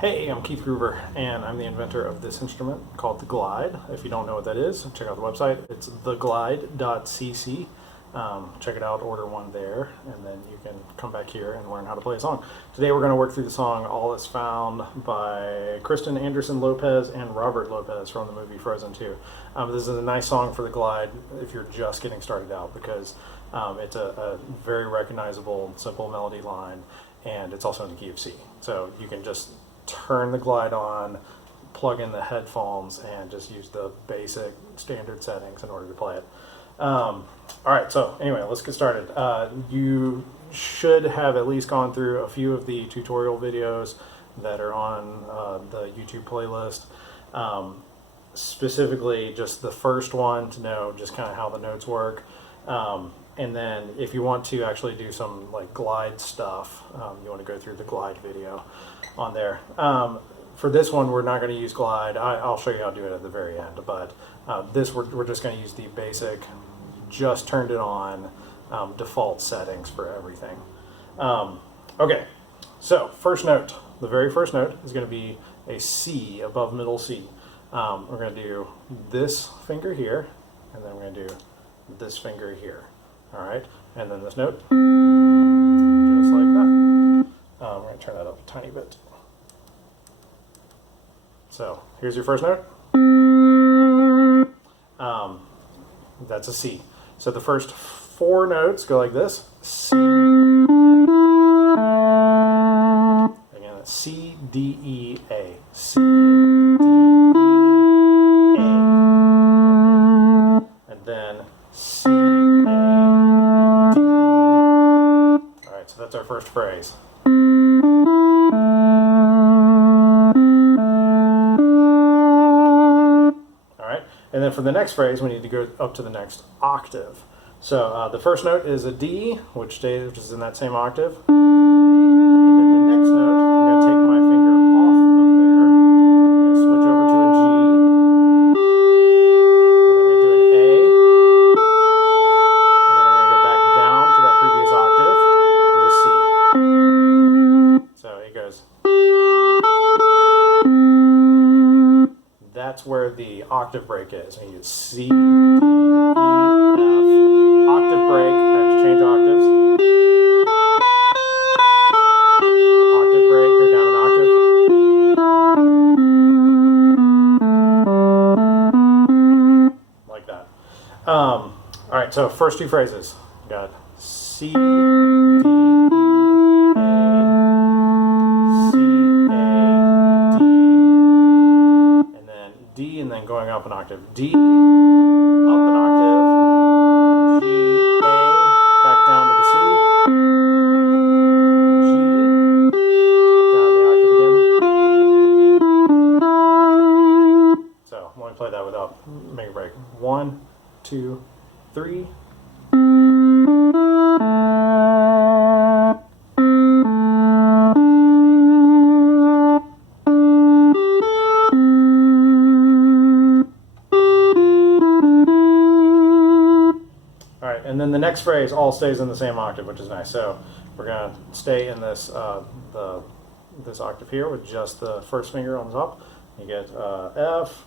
Hey, I'm Keith Gruber, and I'm the inventor of this instrument called the Glide. If you don't know what that is, check out the website. It's theglide.cc. Check it out, order one there, and then you can come back here and learn how to play a song. Today we're going to work through the song All Is Found by Kristen Anderson Lopez and Robert Lopez from the movie Frozen 2. This is a nice song for the Glide if you're just getting started out, because it's a very recognizable, simple melody line, and it's also in the key of C. So you can just turn the Glide on, plug in the headphones, and just use the basic standard settings in order to play it. Alright, so anyway, let's get started. You should have at least gone through a few of the tutorial videos that are on the YouTube playlist. Specifically, just the first one to know just kind of how the notes work. And then if you want to actually do some like Glide stuff, you want to go through the Glide video on there. For this one, we're not going to use Glide. I'll show you how to do it at the very end, but this we're just going to use the basic, just turned it on, default settings for everything. Okay, so first note, the very first note is going to be a C, above middle C. We're going to do this finger here, and then we're going to do this finger here. All right, and then this note, just like that. We're going to turn that up a tiny bit. So here's your first note. That's a C. So the first four notes go like this. C. Again, that's C, D, E, A. C, D, E, A. And then C, A, D. All right, so that's our first phrase. And then for the next phrase, we need to go up to the next octave. So the first note is a D, which is in that same octave. And then the next note, I'm going to take my finger off of there. I'm going to switch over to a G. And then we're going to do an A. And then I'm going to go back down to that previous octave, do a C. So it goes. That's where the octave break is. And you get C, D, E, F, octave break. I have to change octaves. Octave break, go down an octave. Like that. All right, so first two phrases. We got C, D, D, and then going up an octave. D, up an octave, G, A, back down to the C, G, down the octave again. So let me play that without make a break. 1, 2, 3. And then the next phrase all stays in the same octave, which is nice. So we're going to stay in this this octave here with just the first finger on the top. You get F.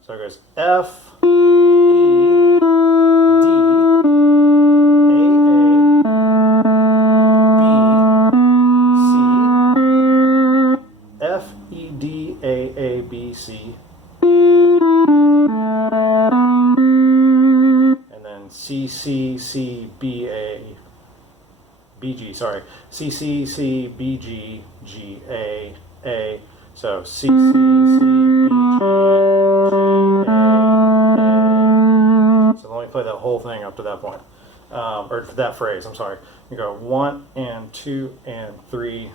So it goes F, E, D, A, B, C, F, E, D, A, B, C. And then C, C, C, B, A, B, G, sorry. C, C, C, B, G, G, A, A. So C, C, C, B, G, G, A, A. So let me play that whole thing up to that point. Or that phrase, I'm sorry. You go 1 and 2 and 3.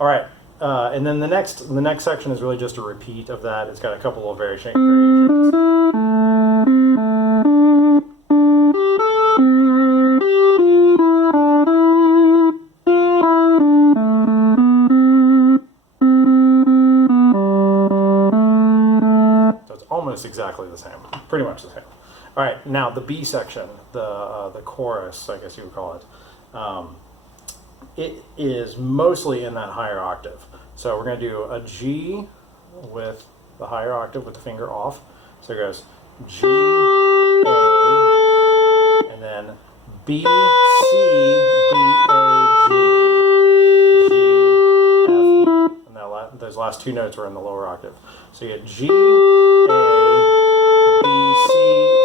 All right, and then the next section is really just a repeat of that. It's got a couple of variations. exactly the same, pretty much the same. All right, now the B section, the chorus, I guess you would call it. It is mostly in that higher octave. So we're going to do a G with the higher octave with the finger off. So it goes G, A, and then B, C, D, A, G, G, F, E. And those last two notes are in the lower octave. So you get G, A, B, C,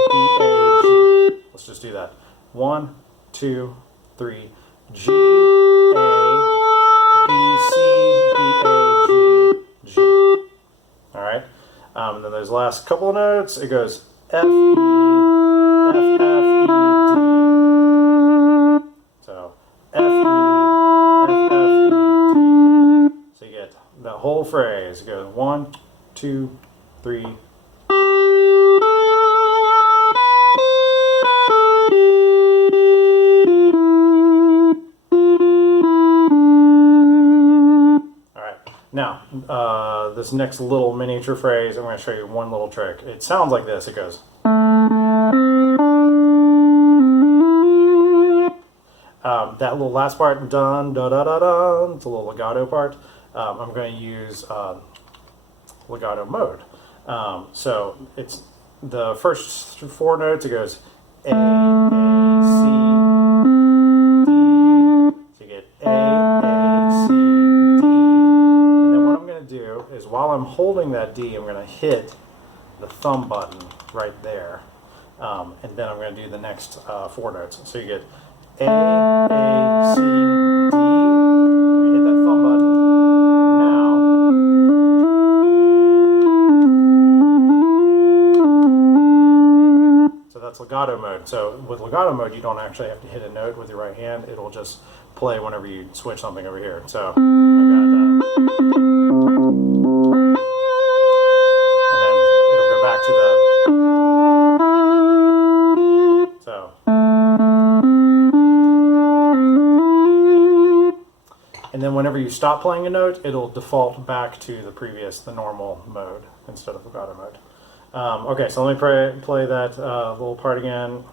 D, A, G. Let's just do that. 1, 2, 3. G, A, B, C, D, A, G, G. All right. Then those last couple of notes, it goes F, E, F, F, E, D. So F, E, F, F, E, D. So you get the whole phrase. It goes 1, 2, 3. Now, this next little miniature phrase, I'm going to show you one little trick. It sounds like this. It goes. That little last part, dun, da, da, da, da, it's a little legato part. I'm going to use legato mode. So it's the first 4 notes. It goes A, C, D. So you get A, C, D. Do is while I'm holding that D, I'm going to hit the thumb button right there, and then I'm going to do the next 4 notes. So you get A, C, D. We hit that thumb button, and now, so that's legato mode. So with legato mode, you don't actually have to hit a note with your right hand. It'll just play whenever you switch something over here. So I've got and then whenever you stop playing a note, it'll default back to the normal mode instead of legato mode. Okay, so let me play that little part again.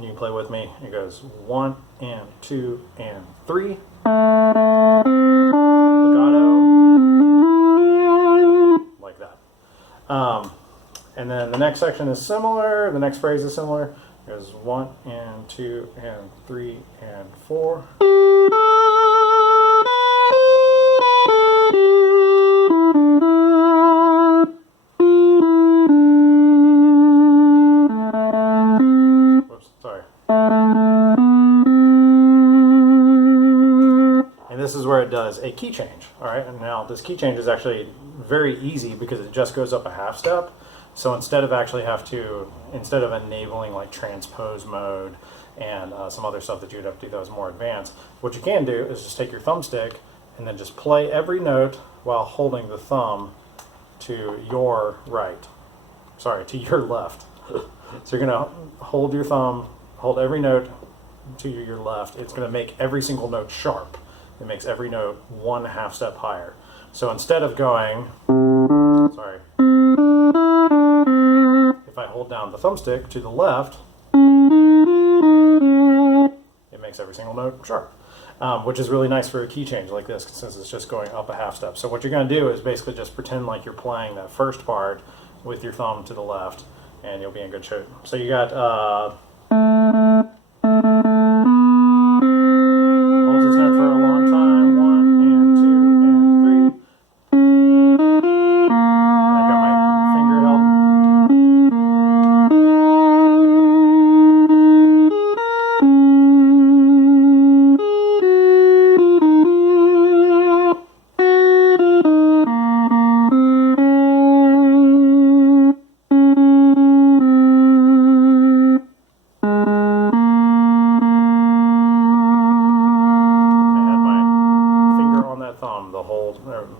You can play with me. It goes 1 and 2 and 3. Legato, like that. And then the next section is similar. The next phrase is similar. It goes 1 and 2 and 3 and 4. Whoops, sorry. And this is where it does a key change. All right, and now this key change is actually very easy because it just goes up a half step. So instead of enabling like transpose mode and some other stuff that you'd have to do that was more advanced, what you can do is just take your thumbstick and then just play every note while holding the thumb to your left. So you're going to hold your thumb, hold every note to your left. It's going to make every single note sharp. It makes every note 1 half step higher. So instead of going, if I hold down the thumbstick to the left, it makes every single note sharp, which is really nice for a key change like this since it's just going up a half step. So what you're going to do is basically just pretend like you're playing that first part with your thumb to the left, and you'll be in good shape. So you got holds this note for a long time, 1 and 2 and 3. And I've got my finger held.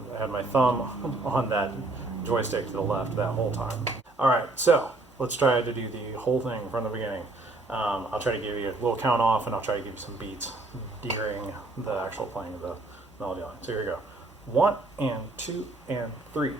I had my thumb on that joystick to the left that whole time. All right, so let's try to do the whole thing from the beginning. I'll try to give you a little count off, and I'll try to give you some beats during the actual playing of the melody line. So here we go. 1 and 2 and 3.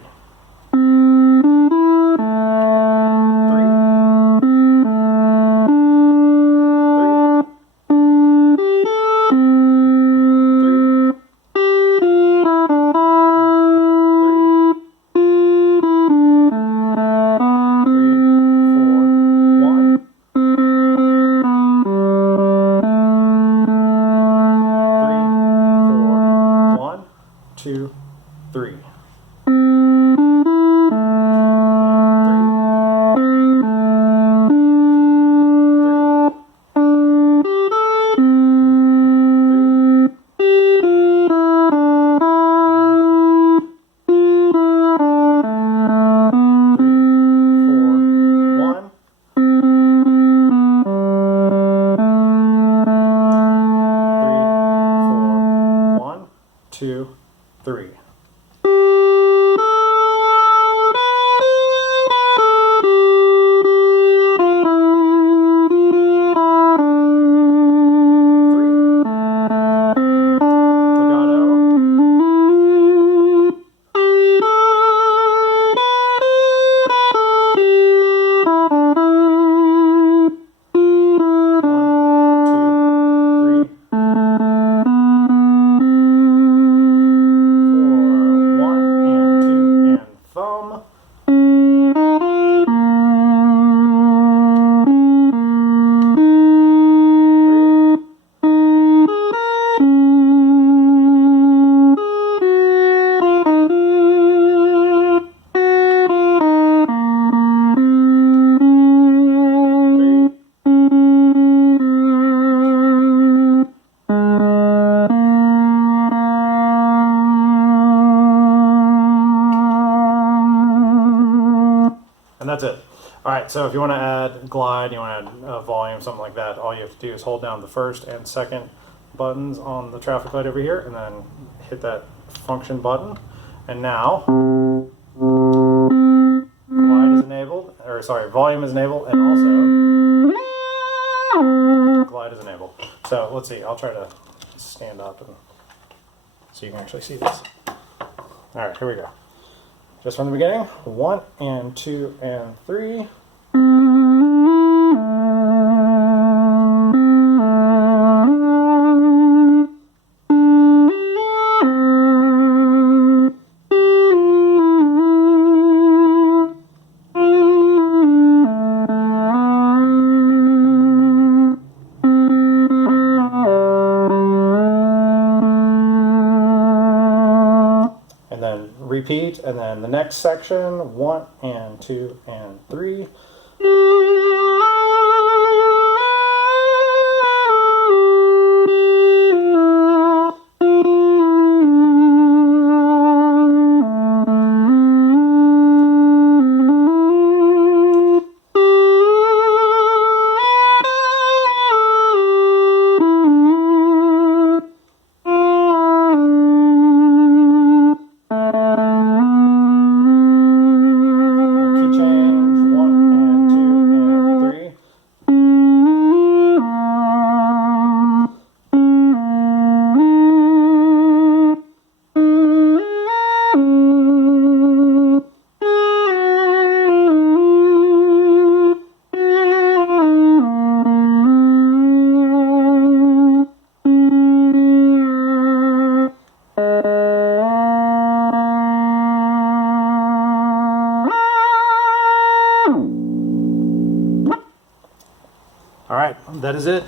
that's it. All right, so if you want to add glide, you want to add volume, something like that, all you have to do is hold down the first and second buttons on the traffic light over here, and then hit that function button. And now, glide is enabled, or sorry, volume is enabled, and also glide is enabled. So let's see, I'll try to stand up and so you can actually see this. All right, here we go. Just from the beginning, 1 and 2 and 3. And then repeat, and then the next section, 1 and 2 and 3. All right, that is it.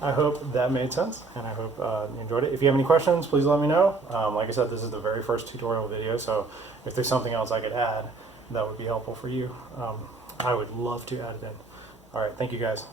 I hope that made sense, and I hope you enjoyed it. If you have any questions, please let me know. Like I said, this is the very first tutorial video, so if there's something else I could add that would be helpful for you, I would love to add it in. All right, thank you guys.